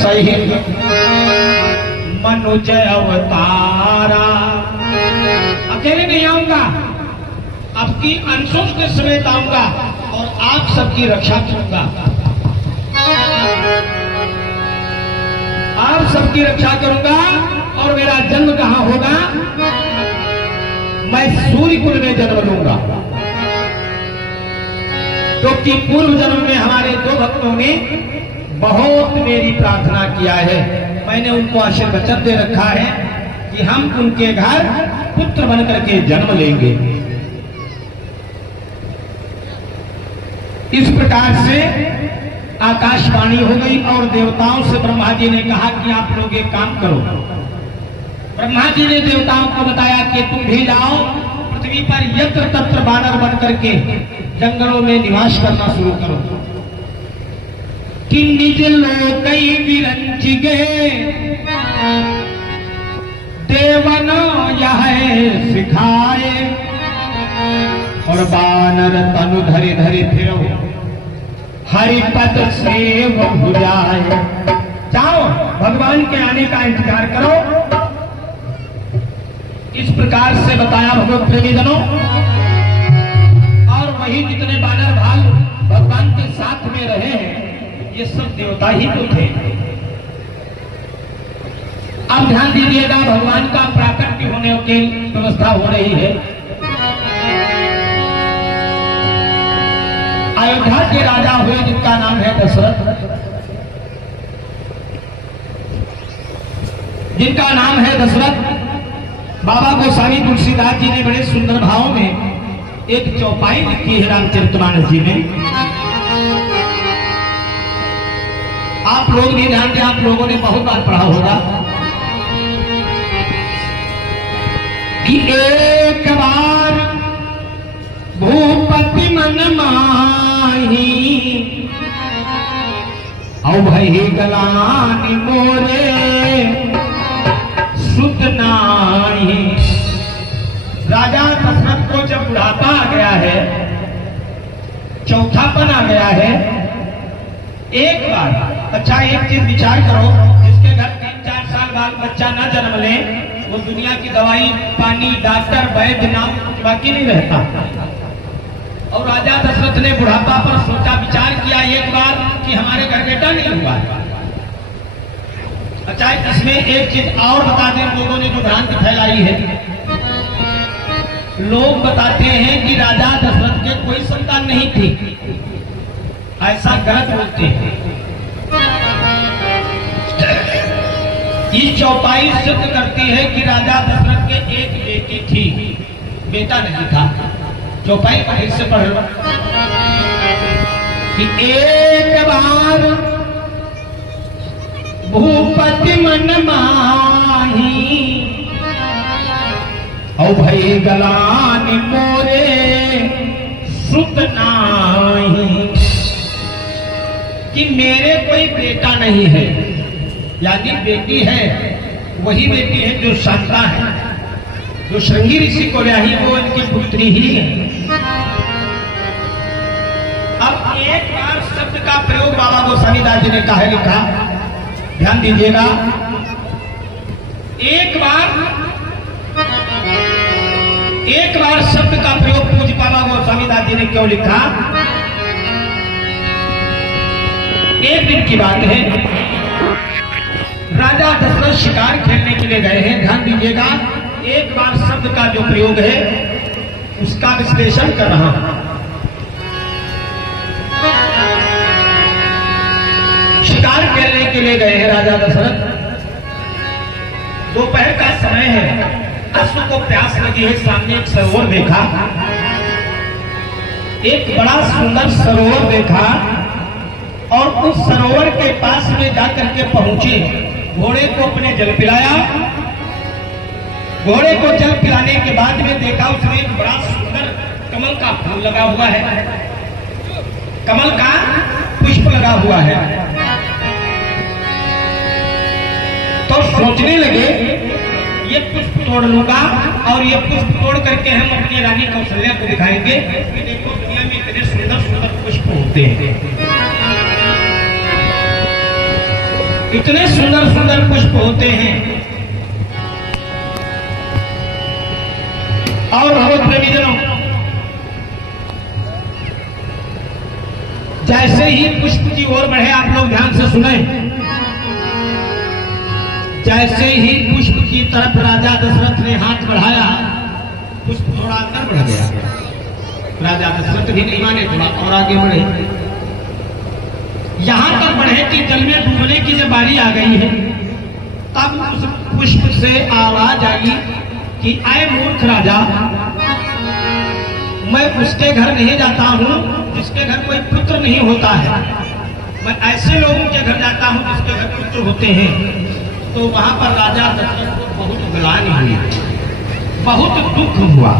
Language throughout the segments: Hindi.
सही मनुज अवतारा। अकेले नहीं आऊंगा, आपकी अंशों के समेत आऊंगा और आप सबकी रक्षा करूंगा। आप सबकी रक्षा करूंगा। और मेरा जन्म कहां होगा? मैं सूर्य कुल में जन्म लूंगा, क्योंकि पूर्व जन्म में हमारे दो भक्तों ने बहुत मेरी प्रार्थना किया है। मैंने उनको आशीर्वचन दे रखा है कि हम उनके घर पुत्र बनकर के जन्म लेंगे। इस प्रकार से आकाशवाणी हो गई और देवताओं से ब्रह्मा जी ने कहा कि आप लोग एक काम करो। ब्रह्मा जी ने देवताओं को बताया कि तुम भी जाओ पृथ्वी पर यत्र तत्र बानर बन करके जंगलों में निवास करना शुरू करो। कि निज लोकई विरंच गे देवन यह सिखाए और बानर तनु धरि धरि फिरो हरिपद सेव भुजाए। जाओ भगवान के आने का इंतजार करो। इस प्रकार से बताया भगवत प्रेमी जनों। और वही जितने बानर भाल भगवान के साथ में रहे हैं ये सब देवता ही तो थे। अब ध्यान दीजिएगा, भगवान का प्राकट्य होने की व्यवस्था हो रही है। अयोध्या के राजा हुए जिनका नाम है दशरथ, जिनका नाम है दशरथ। बाबा गोस्वामी तुलसीदास जी ने बड़े सुंदर भाव में एक चौपाई लिखी है रामचरितमानस जी में। आप लोग भी ध्यान दें, आप लोगों ने बहुत बार पढ़ा होगा कि एक बार भूपति मन माही औ भई गलानि मोरे सुत नाही। राजा दशरथ को जब बुढ़ापा आ गया है, चौथापन आ गया है, एक बार अच्छा एक चीज विचार करो, जिसके घर 3-4 साल बाद बच्चा न जन्म ले वो दुनिया की दवाई पानी डॉक्टर वैद्य नाम कुछ बाकी नहीं रहता। और राजा दशरथ ने बुढ़ापा पर सोचा विचार किया एक बार कि हमारे घर बेटा नहीं हुआ। अच्छा इसमें एक चीज और बता दें, लोगों ने जो भ्रांति फैलाई है, लोग बताते हैं कि राजा दशरथ के कोई संतान नहीं थी, ऐसा गलत बोलते हैं। ये चौपाई सिद्ध करती है कि राजा दशरथ के एक बेटी थी, बेटा नहीं था। चौपाई का हिस्से पढ़ लो कि एक बार भूपति मन माही औ भई गलानि मोरे सुत नाही। कि मेरे कोई बेटा नहीं है, यानी बेटी है, वही बेटी है जो शांता है, जो श्रृंगी ऋषि को ब्याही वो इनकी पुत्री ही है। अब एक बार शब्द का प्रयोग बाबा गोस्वामी दास जी ने कहा लिखा, ध्यान दीजिएगा। एक बार शब्द का प्रयोग पूज्य बाबा गोस्वामी दास जी ने क्यों लिखा? एक दिन की बात है, राजा दशरथ शिकार खेलने के लिए गए हैं। ध्यान दीजिएगा, एक बार शब्द का जो प्रयोग है उसका विश्लेषण कर रहा हूं। शिकार खेलने के लिए गए हैं राजा दशरथ। दोपहर का समय है, अश्व को प्यास लगी है, सामने एक सरोवर देखा, एक बड़ा सुंदर सरोवर देखा और उस सरोवर के पास में जाकर के पहुंचे। घोड़े को अपने जल पिलाया। घोड़े को जल पिलाने के बाद में देखा उसमें एक बड़ा सुंदर कमल का फूल लगा हुआ है, कमल का पुष्प लगा हुआ है। तो सोचने लगे ये पुष्प तोड़ लूंगा और ये पुष्प तोड़ करके हम अपनी रानी कौशल्या को दिखाएंगे कि देखो दुनिया में इतने सुंदर सुंदर पुष्प होते हैं। इतने सुंदर सुंदर पुष्प होते हैं। और बहुत प्रेमीजनों, जैसे ही पुष्प की ओर बढ़े, आप लोग ध्यान से सुने, जैसे ही पुष्प की तरफ राजा दशरथ ने हाथ बढ़ाया, पुष्प थोड़ा अंदर बढ़ गया। राजा दशरथ भी नहीं माने, थोड़ा और आगे बढ़े, यहां तक बढ़े कि जल में डूबने की जब बारी आ गई है, तब उस पुष्प से आवाज आई कि आए मूर्ख राजा, मैं उसके घर नहीं जाता हूं जिसके घर कोई पुत्र नहीं होता है, मैं ऐसे लोगों के घर जाता हूं जिसके घर पुत्र होते हैं। तो वहां पर राजा दशरथ को बहुत ग्लानि हुई, बहुत दुख हुआ।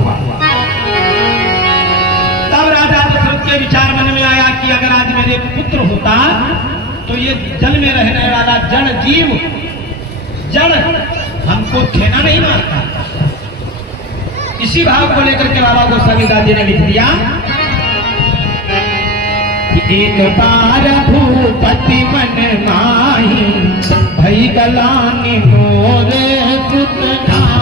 तब राजा दशरथ के विचार मन में आया कि अगर आज मेरे पुत्र होता तो ये जल में रहने वाला जड़ जीव, जड़ हमको ठेना नहीं मारता। इसी भाव को लेकर के बाबा गोस्वामीदास जी ने लिख दिया, एक बार भूपति मन माही, भई गलानि मोरे सुत ठाई।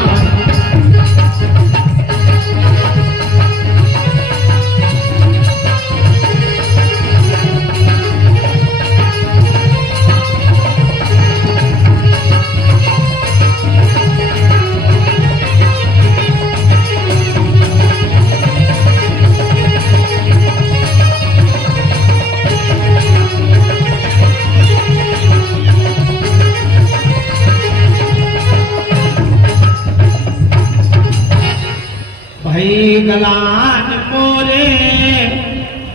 गलान मोरे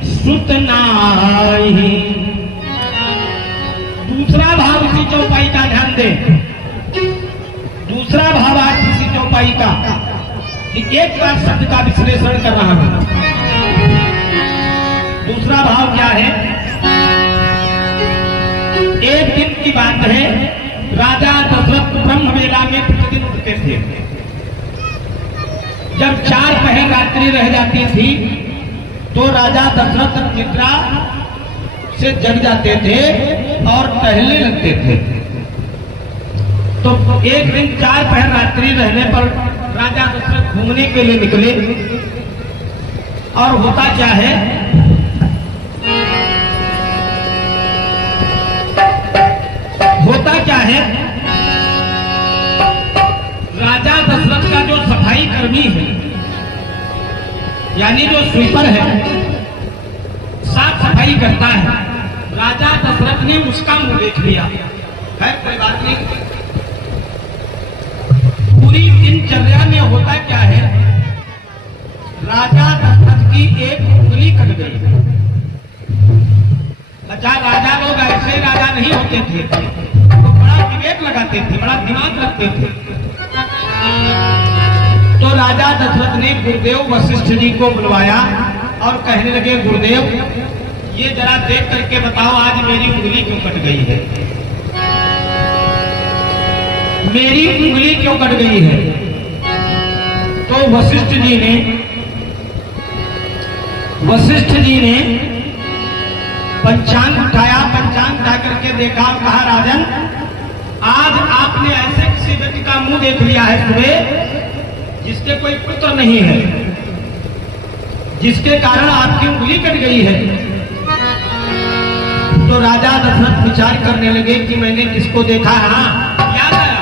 सुत नाही। दूसरा भाव इसी चौपाई का ध्यान दे, दूसरा भाव आज इसी चौपाई का, कि एक बार शब्द का विश्लेषण कर रहा हूं। दूसरा भाव क्या है? एक दिन की बात है, राजा दशरथ ब्रह्म वेला में प्रतिदिन उठते थे। जब 4 पहर रात्रि रह जाती थी तो राजा दशरथ निद्रा से जग जाते थे और टहलने लगते थे। तो एक दिन 4 पहर रात्रि रहने पर राजा दशरथ घूमने के लिए निकले। और होता क्या है, होता क्या है, राजा दशरथ का जो सफाई कर्मी है, यानी जो स्वीपर है, साफ सफाई करता है, राजा दशरथ ने उसका मुंह देख लिया। है कोई बात नहीं। पूरी दिनचर्या में होता क्या है, राजा दशरथ की एक उंगली कट गई। अच्छा, राजा लोग ऐसे राजा नहीं होते थे, वो बड़ा विवेक लगाते थे, बड़ा दिमाग रखते थे। तो राजा दशरथ ने गुरुदेव वशिष्ठ जी को बुलवाया और कहने लगे, गुरुदेव ये जरा देख करके बताओ आज मेरी उंगली क्यों कट गई है, मेरी उंगली क्यों कट गई है। तो वशिष्ठ जी ने पंचांग उठाया, पंचांग उठा करके देखा, कहा राजन आज आपने ऐसे किसी व्यक्ति का मुंह देख लिया है सुबह जिसके कोई पुत्र नहीं है, जिसके कारण आपकी उंगली कट गई है। तो राजा दशरथ विचार करने लगे कि मैंने किसको देखा। हाँ, याद आया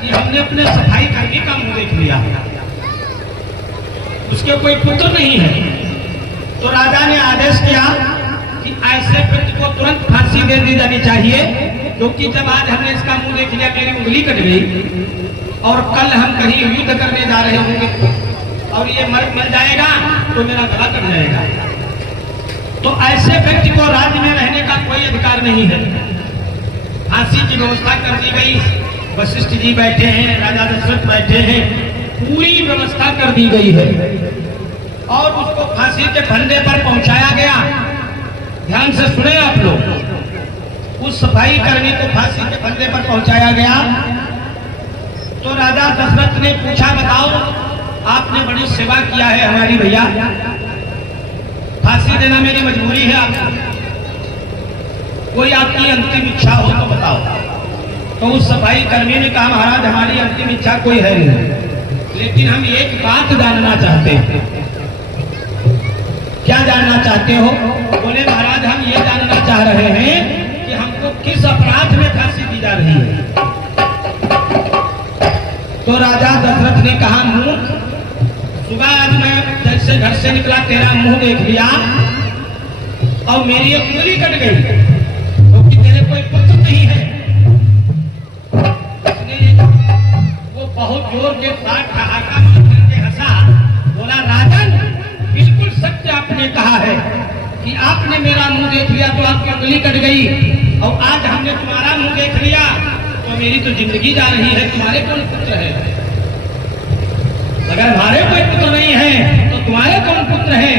कि हमने अपने सफाई कर्मी का मुंह देख लिया, उसके कोई पुत्र नहीं है। तो राजा ने आदेश किया कि ऐसे व्यक्ति को तुरंत फांसी दे दी जानी चाहिए, क्योंकि जब आज हमने इसका मुंह देख लिया, मेरी उंगली कट गई, और कल हम कहीं युद्ध करने जा रहे होंगे और ये मर जाएगा तो मेरा गला कट जाएगा। तो ऐसे व्यक्ति को राज्य में रहने का कोई अधिकार नहीं है। फांसी की व्यवस्था कर दी गई, वशिष्ठ जी बैठे हैं, राजा दशरथ बैठे हैं, पूरी व्यवस्था कर दी गई है और उसको फांसी के फंदे पर पहुंचाया गया। ध्यान से सुने आप लोग, उस सफाई कर्मी को फांसी के फंदे पर पहुंचाया गया। तो राजा दशरथ ने पूछा, बताओ आपने बड़ी सेवा किया है हमारी भैया, फांसी देना मेरी मजबूरी है आपको, कोई आपकी अंतिम इच्छा हो तो बताओ। तो उस सफाई कर्मी ने कहा महाराज हमारी अंतिम इच्छा कोई है नहीं, लेकिन हम एक बात जानना चाहते हैं। क्या जानना चाहते हो? बोले महाराज हम ये जानना चाह रहे हैं कि हमको किस अपराध में फांसी दी जा रही है। तो राजा दशरथ ने कहा मूर्ख, सुबह आज मैं जैसे घर से निकला तेरा मुंह देख लिया और मेरी एक उंगली कट गई, क्योंकि तेरे कोई पुत्र नहीं है। वो बहुत जोर के साथ ठहाका मार करके हंसा, बोला राजन बिल्कुल सत्य आपने कहा है कि आपने मेरा मुंह देख लिया तो आपकी उंगली कट गई, और आज हमने तुम्हारा मुंह देख लिया तो मेरी तो जिंदगी जा रही है। तुम्हारे कौन पुत्र है? अगर हमारे कोई पुत्र नहीं है तो तुम्हारे कौन पुत्र है?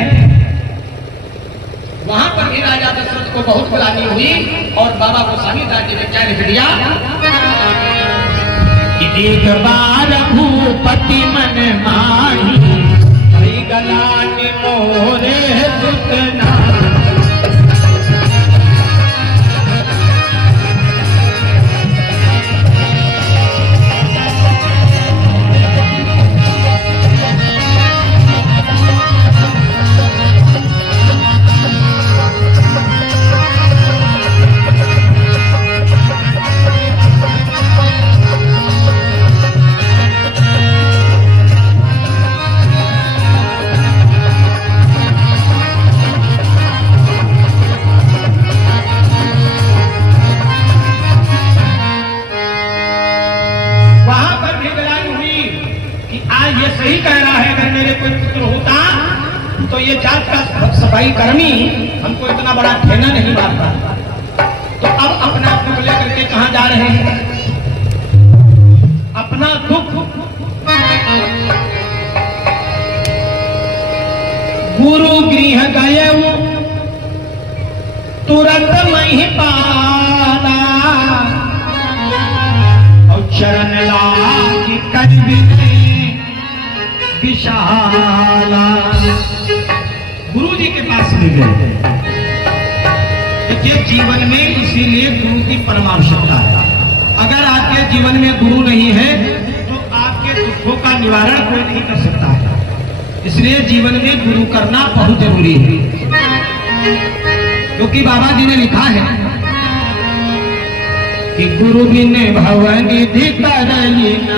वहां पर भी राजा दशरथ को बहुत ग्लानि हुई और बाबा गोस्वामी दास जी ने क्या लिख दिया? एक बार भूपति मन माही गलानि मोरे सुतना। तो ये जात का सफाई कर्मी हमको इतना बड़ा ठेना नहीं मारता। तो अब अपना दुख लेकर के कहां जा रहे हैं? अपना दुख गुरु गृह गए तुरंत मही पाला और चरण लागी कर विशाला। गुरु जी के पास ले गए। देखिए जीवन में इसीलिए गुरु की परम आवश्यकता है। अगर आपके जीवन में गुरु नहीं है तो आपके दुखों का निवारण कोई नहीं कर सकता है। इसलिए जीवन में गुरु करना बहुत जरूरी है, क्योंकि बाबा जी ने लिखा है कि गुरु बिन भवनिधि तरई न।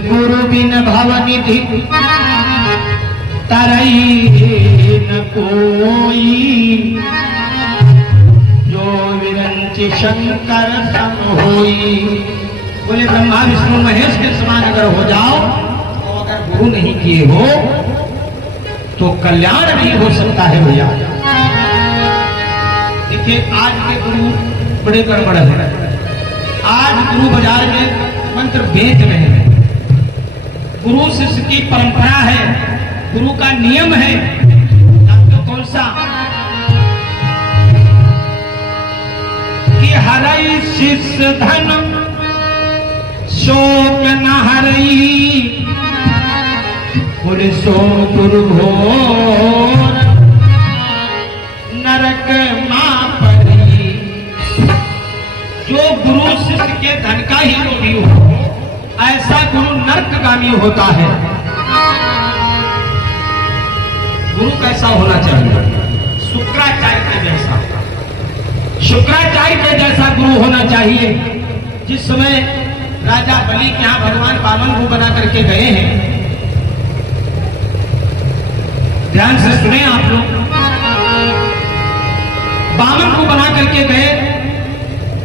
गुरु बिन भवनिधि तरई न कोई, जो विरंचि शंकर सम होई। बोले ब्रह्मा विष्णु महेश के समान अगर हो जाओ तो अगर गुरु नहीं किए हो तो कल्याण नहीं हो सकता है भैया। देखिए आज के गुरु बड़े गड़बड़ है। आज गुरु बाजार में मंत्र बेच रहे हैं। गुरु शिष्य की परंपरा है, गुरु का नियम है। तो कौन सा? कि हरई शिष्य धन शोक न हरई, बोले सो गुरु घोर नरक मां परी। जो गुरु शिष्य के धन का ही लोभी हो ऐसा गुरु नरकगामी होता है। गुरु कैसा होना चाहिए? शुक्राचार्य के जैसा। शुक्राचार्य के जैसा गुरु होना चाहिए। जिस समय राजा बलि के यहाँ भगवान वामन को बना करके गए हैं, ध्यान से सुने आप लोग। वामन को बना करके गए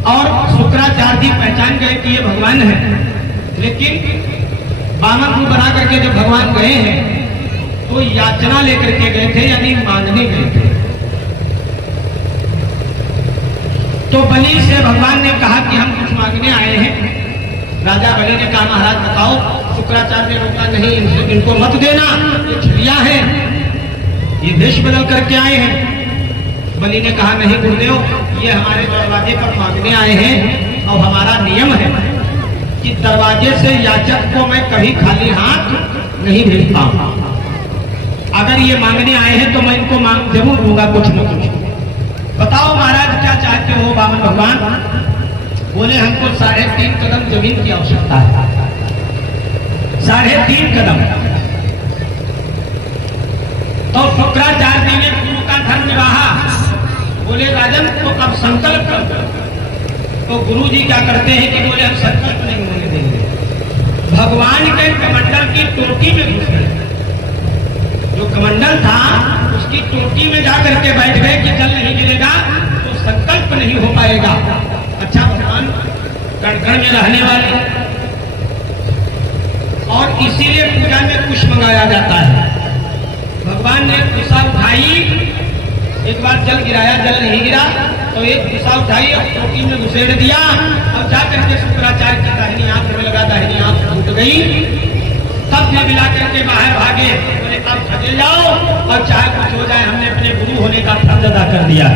और शुक्राचार्य जी पहचान गए कि मन है, लेकिन बामन रूप बना करके जब भगवान गए हैं तो याचना लेकर के गए थे, यानी मांगने गए थे। तो बलि से भगवान ने कहा कि हम कुछ मांगने आए हैं। राजा बलि ने कहा महाराज बताओ। शुक्राचार्य ने रोका नहीं, इनको मत देना, ये छलिया है, ये देश बदल करके आए हैं। बलि ने कहा नहीं गुरुदेव, ये हमारे दरवाजे पर मांगने आए हैं और हमारा नियम है कि दरवाजे से याचक को मैं कभी खाली हाथ नहीं भेजता हूं। अगर ये मांगने आए हैं तो मैं इनको मांग जरूर दूंगा कुछ न कुछ। बताओ महाराज क्या चाहते हो बामन भगवान? बोले हमको 3.5 कदम जमीन की आवश्यकता है। 3.5 कदम। तो शुक्राचार्य जी ने गुरु का धर्म निभाया। बोले राजन तो अब संकल्प कर। तो गुरु जी क्या करते हैं कि बोले हम संकल्प नहीं होने देंगे। भगवान के कमंडल की टोटी में घुस गए। जो कमंडल था उसकी टोटी में जाकर के बैठ गए कि जल नहीं गिरेगा तो संकल्प नहीं हो पाएगा। अच्छा भगवान कण में रहने वाले, और इसीलिए पूजा में कुछ मंगाया जाता है। भगवान ने कुशा उठाई, एक बार जल गिराया, जल नहीं गिरा तो एक कुशा उठाई और टोटी में घुसेड़ दिया और जाकर के शुक्राचार्य की दाहिनी आंख में लगा, दाहिनी आंख टूट गई। तब ने मिला करके बाहर भागे। बोले अब चले जाओ और चाहे कुछ हो जाए, हमने अपने गुरु होने का फर्ज अदा कर दिया,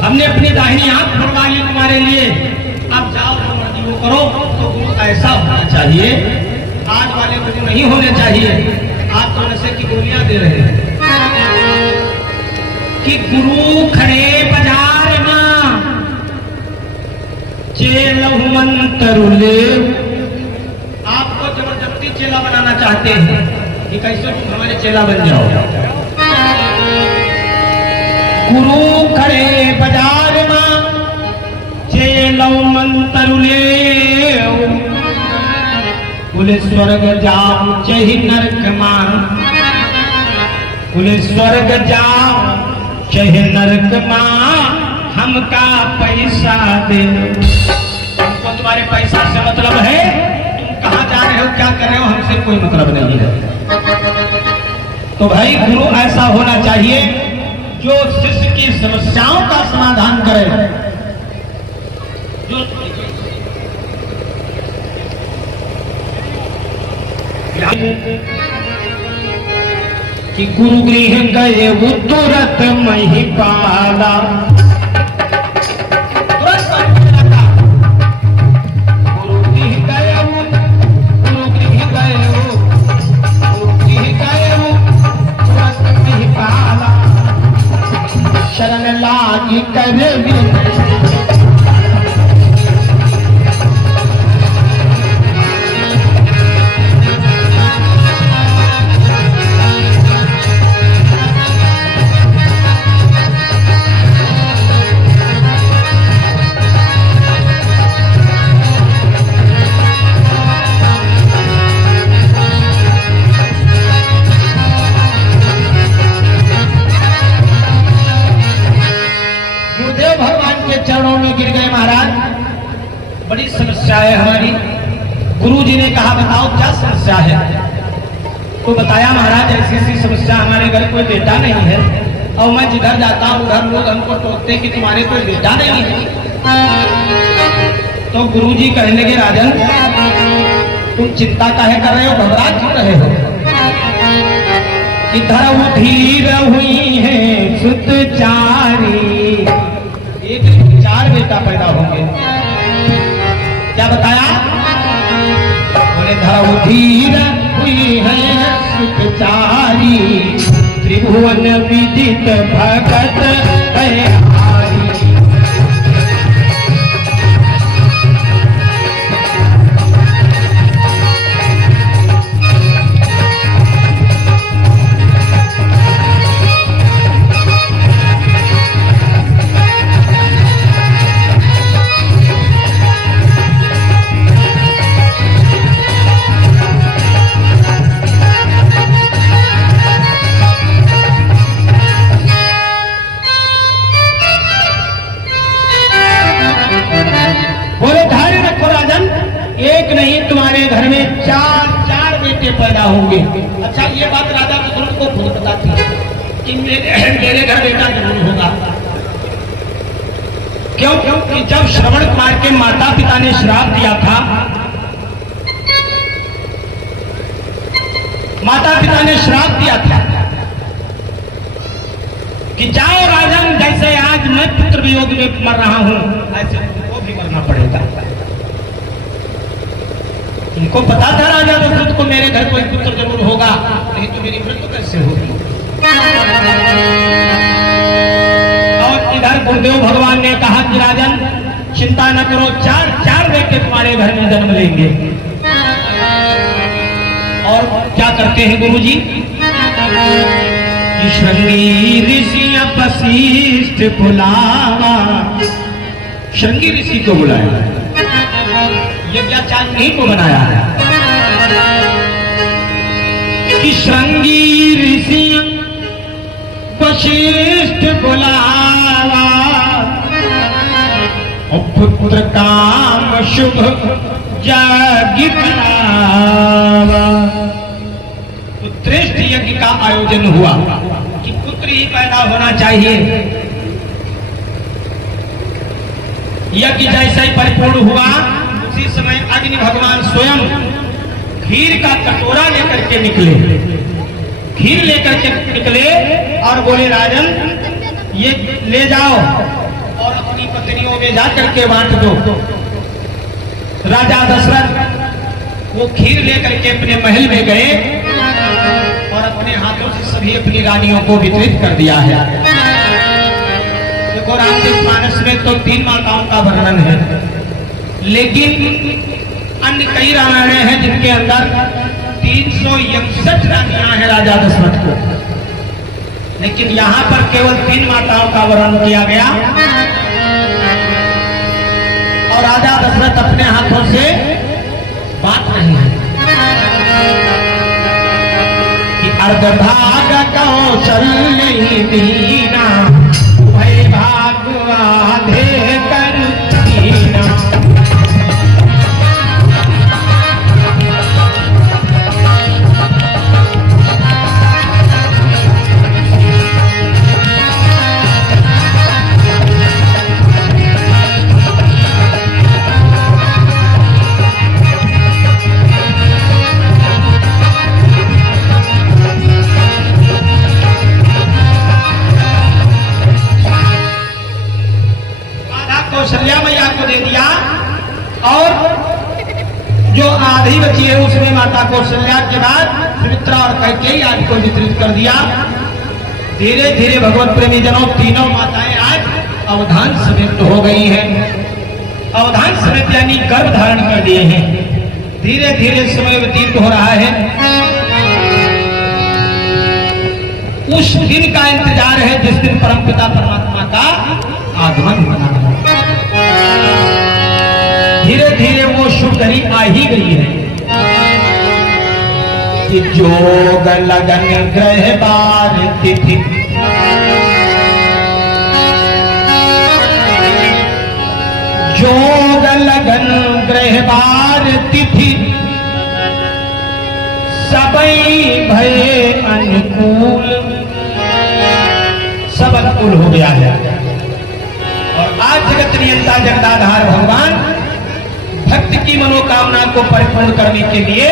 हमने अपनी दाहिनी आंख फुड़वा ली तुम्हारे लिए, अब जाओ जो मर्जी वो करो। तो गुरु ऐसा होना चाहिए, आज वाले गुरु नहीं होने चाहिए। आज तो नशे की गोलियां दे रहे हैं कि गुरु खड़े बाजार में चेलहु मंतरुले। आपको जबरदस्ती चेला बनाना चाहते हैं कि कैसे तुम हमारे चेला बन जाओ। गुरु खड़े बाजार में चेलहु मंतरुले। बोले स्वर्ग जाओ चाहे नरक मां, बोले स्वर्ग जाओ चाहे नरक मां, हमका पैसा दे। हमको तुम्हारे पैसा से मतलब है, तुम कहाँ जा रहे हो, क्या कर रहे हो, हमसे कोई मतलब नहीं है। तो भाई गुरु ऐसा होना चाहिए जो शिष्य की समस्याओं का समाधान करे। जो कि गुरु गृह गए वो तुरंत महिपाला। शरण लागी करे बड़ी समस्या है हमारी। गुरु जी ने कहा बताओ क्या समस्या है। तो बताया महाराज ऐसी ऐसी समस्या, हमारे घर कोई बेटा नहीं है और मैं जिधर जाता हूँ उधर लोग हमको टोकते कि तुम्हारे कोई बेटा नहीं है। तो गुरु जी कहने लगे राजन तुम चिंता काहे कर रहे हो, घबरा क्यों रहे हो। इधर धीर हुई है सुत चारी, एक 4 बेटा पैदा होंगे। क्या बताया, बोले धर्म धीर हुई है सुखचारी, त्रिभुवन विदित भगत है हारी। घर में 4 बेटे पैदा होंगे। अच्छा, ये बात राजा दशरथ को खुद पता थी कि मेरे घर बेटा जरूर होगा। क्यों? क्योंकि जब श्रवण कुमार के माता पिता ने श्राप दिया था, माता पिता ने श्राप दिया था कि जाओ राजन, जैसे आज मैं पुत्र वियोग में मर रहा हूं ऐसे तुमको भी मरना पड़ेगा। उनको पता था राजा दशरथ को मेरे घर कोई पुत्र जरूर होगा, नहीं तो मेरी मृत्यु कैसे होगी। और इधर गुरुदेव भगवान ने कहा कि राजन चिंता न करो, 4 बेटे तुम्हारे घर में जन्म लेंगे। और क्या करते हैं गुरु जी? श्रृंगी ऋषि वशिष्ठ बुलावा, श्रृंगी ऋषि को बुलाया, यज्ञाचार्य को बनाया है कि श्रृंगी ऋषि वशिष्ठ बुलावा, पुत्र काम शुभ यज्ञ करावा। उत्कृष्ट यज्ञ का आयोजन हुआ कि पुत्र ही पैदा होना चाहिए। यज्ञ जैसा ही परिपूर्ण हुआ, उसी समय अग्नि भगवान स्वयं खीर का कटोरा लेकर के निकले, खीर लेकर के निकले और बोले राजन ये ले जाओ और अपनी पत्नियों में जाकर के बांट दो। राजा दशरथ वो खीर लेकर के अपने महल में गए और अपने हाथों से सभी अपनी रानियों को वितरित कर दिया है। देखो रामचरितमानस में तो 3 माताओं का वर्णन है, लेकिन अन्य कई रामायण हैं जिनके अंदर 361 रानियां हैं राजा दशरथ को, लेकिन यहां पर केवल 3 माताओं का वर्णन किया गया। और राजा दशरथ अपने हाथों से बात नहीं है कि अर्धभाग कौशल्य दीना, भय भाग आधे कर दीना। कौशल्या मैया को दे दिया और जो आधी बची है उसने माता कौशल्या के बाद सुमित्रा और कैकेयी आदि को वितरित कर दिया। धीरे धीरे भगवत प्रेमी जनों, तीनों माताएं आज अवधान समेत हो गई हैं। अवधान समेत यानी गर्भ धारण कर लिए हैं। धीरे धीरे समय व्यतीत हो रहा है। उस दिन का इंतजार है जिस दिन परमपिता परमात्मा का आगमन होना है। धीरे धीरे वो शुभ घड़ी आ ही गई है कि जोग लगन ग्रह बार तिथि, जोग लगन ग्रह बार तिथि, सबई भय अनुकूल, सब अनुकूल हो गया है। और आज जगत नियंता जगदाधार भगवान भक्त की मनोकामना को परिपूर्ण करने के लिए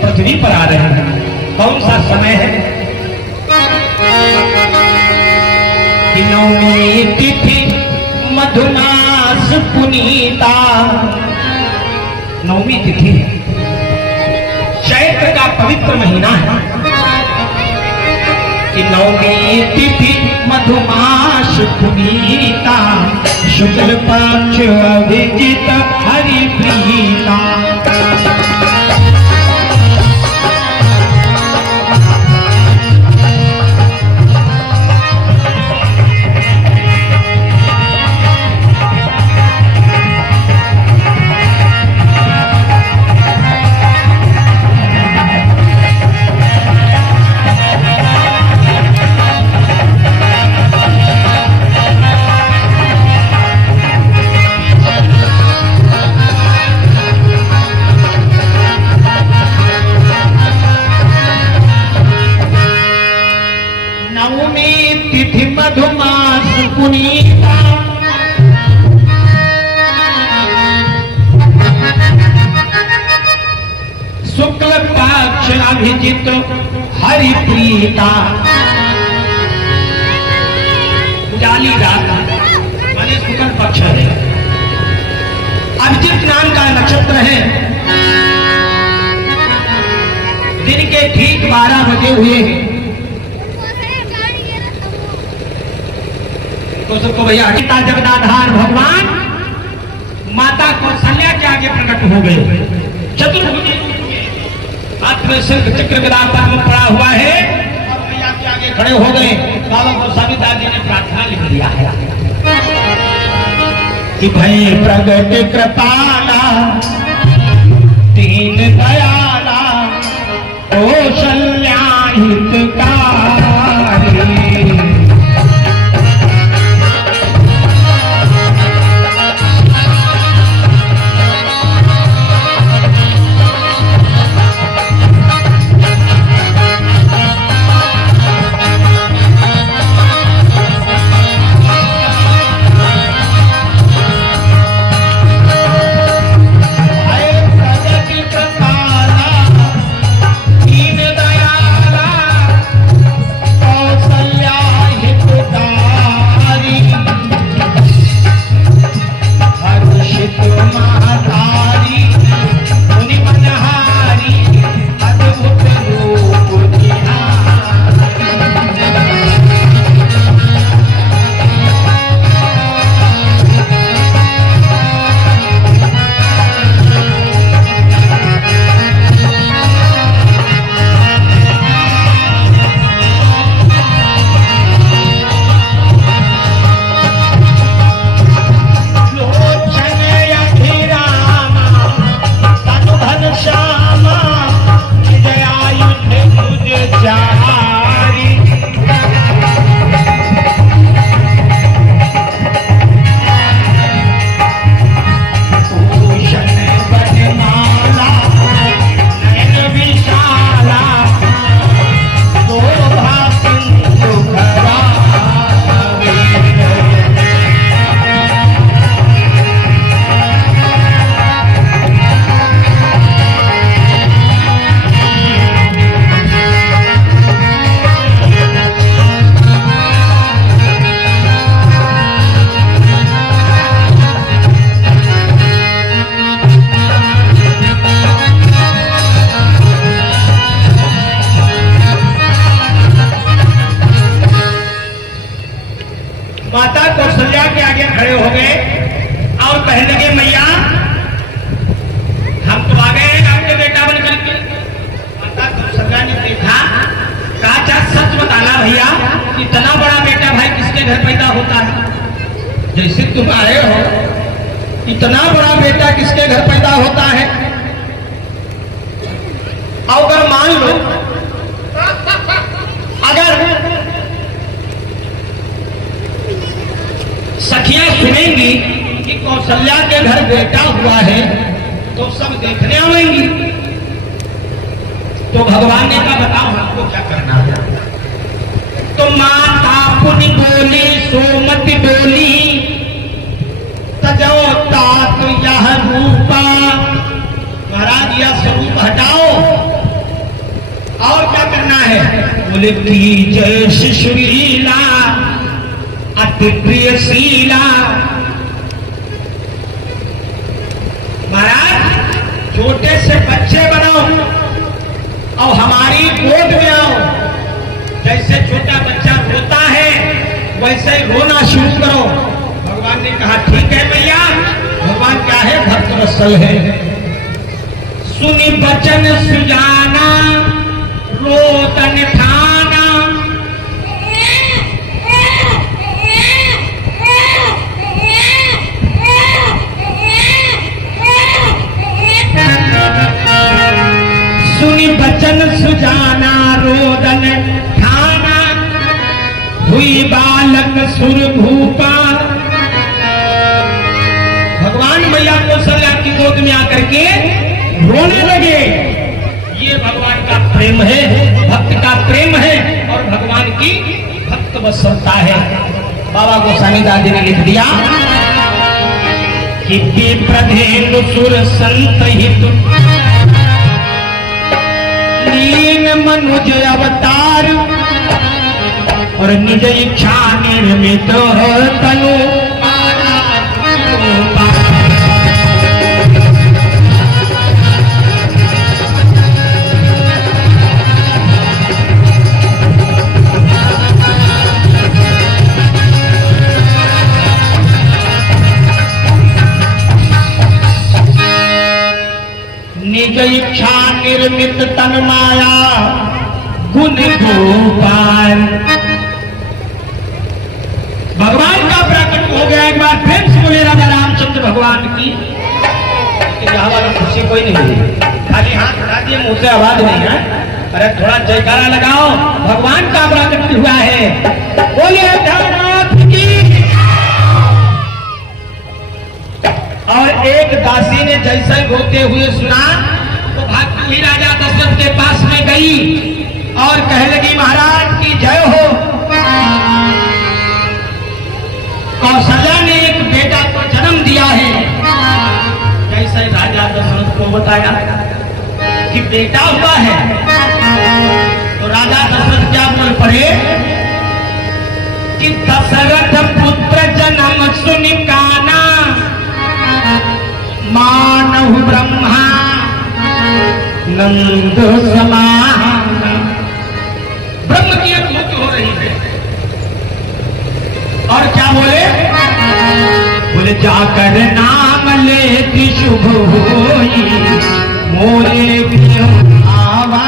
पृथ्वी पर आ रहे हैं। कौन सा समय है? कि नवमी तिथि मधुमास पुनीता, नवमी तिथि चैत्र का पवित्र महीना है कि नवमी तिथि मधुमास पुनीता, शुक्ल पक्ष अभिजित हरि प्रीता। पुनीता शुक्ल पक्ष अभिजित हरि प्रीता उजाली रात माने शुक्ल पक्ष है। अभिजित नाम का नक्षत्र है। दिन के ठीक 12 बजे हुए हैं। तो सबको भैया पिता जगदाधार भगवान माता कौशल्या के आगे प्रकट हो गए। चतुर्भुज हाथ में सिर्फ चक्र गदा पद्म पड़ा हुआ है और मैया के आगे खड़े हो गए। बाबा गोस्वामी दास जी ने प्रार्थना लिख दिया है कि भय प्रगट कृपाला दीन दयाला कौशल्या हितकारी। माता कौशल्या के आगे खड़े हो गए और कहने लगे मैया हम तो आ गए हैं आपके बेटा बन करके। माता कौशल्या ने देखा कहा क्या सच बताना भैया इतना बड़ा बेटा भाई किसके घर पैदा होता है? जैसे तुम आए हो इतना बड़ा बेटा किसके घर पैदा होता है? और अगर मान लो अगर सखियां सुनेंगी कि कौशल्या के घर बेटा हुआ है तो सब देखने आएंगी। तो भगवान ने कहा बताओ हमको क्या करना है? तो माता पुनि बोली सोमति बोली तजो तात यह रूपा। महाराज यह स्वरूप हटाओ और क्या करना है? बोले की जय शिशुलीला अति प्रियशीला। महाराज छोटे से बच्चे बनाओ और हमारी गोद में आओ। जैसे छोटा बच्चा रोता है वैसे ही रोना शुरू करो। भगवान ने कहा ठीक है भैया। भगवान क्या है? भक्त वत्सल है। सुनी बचन सुजाना रोदन ठाना। सुनी बचन सुजाना रोदन ठाना। हुई बालक सुर भूपा। भगवान मैया कौशल्या की गोद में आकर के रोने लगे। ये भगवान का प्रेम है, भक्त का प्रेम है और भगवान की भक्त वत्सलता है। बाबा गोसाई दादी ने लिख दिया कि विप्रधेनु सुर संत हित लीन मनुज अवतार और निज इच्छा निर्मित तनु निज इच्छा निर्मित तन माया गुण गोपाल। भगवान का प्रकट हो गया एक बार फिर से बोले राजा रामचंद्र भगवान की। यहाँ वाला खुशी कोई नहीं है, खाली हाथ उठा दिए मुंह से आवाज नहीं है। अरे थोड़ा जयकारा लगाओ, भगवान का प्रकट हुआ है। बोलिए धर्मनाथ की। और एक दासी ने जैसे रोते हुए सुना तो भागती हुई राजा दशरथ के पास में गई और कह लगी महाराज की जय हो। कौशल्या ने एक बेटा को जन्म दिया है। जैसे राजा दशरथ को बताया कि बेटा हुआ है तो राजा दशरथ क्या बोल पड़े कि दशरथ पुत्र जन्म सुनि काना मानव ब्रह्मा नंद समान। ब्रह्म की अनुभूति हो रही है। और क्या बोले? बोले जाकर नाम लेती शुभ होई मोरे गृह आवा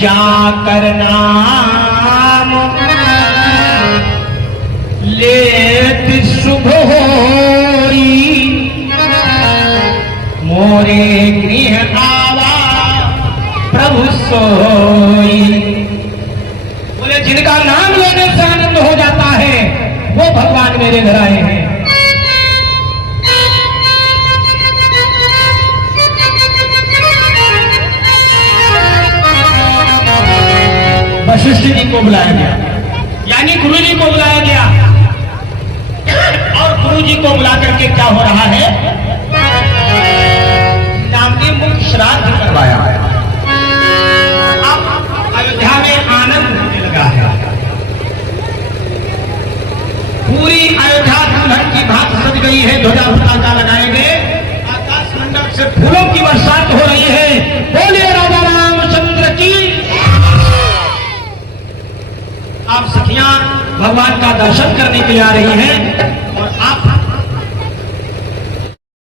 जाकर नाम लेत शुभ होई मोरे गृह आवा प्रभु सोई। बोले जिनका नाम लेने से आनंद हो जाता है वो भगवान मेरे घर आए हैं। वशिष्ठ जी को बुलाया गया, यानी गुरु जी को बुलाया गया। और गुरु जी को बुला करके क्या हो रहा है? नामदेव मुख श्राद्ध करवाया। अब अयोध्या में आनंद होने लगा है। पूरी अयोध्या दुल्हन की भात सज गई है, ध्वजा पताका लगाए गए, आकाश मंडल से फूलों की बरसात हो रही है। बोलिए राजा रामचंद्र की। आप सखियां भगवान का दर्शन करने के लिए आ रही हैं।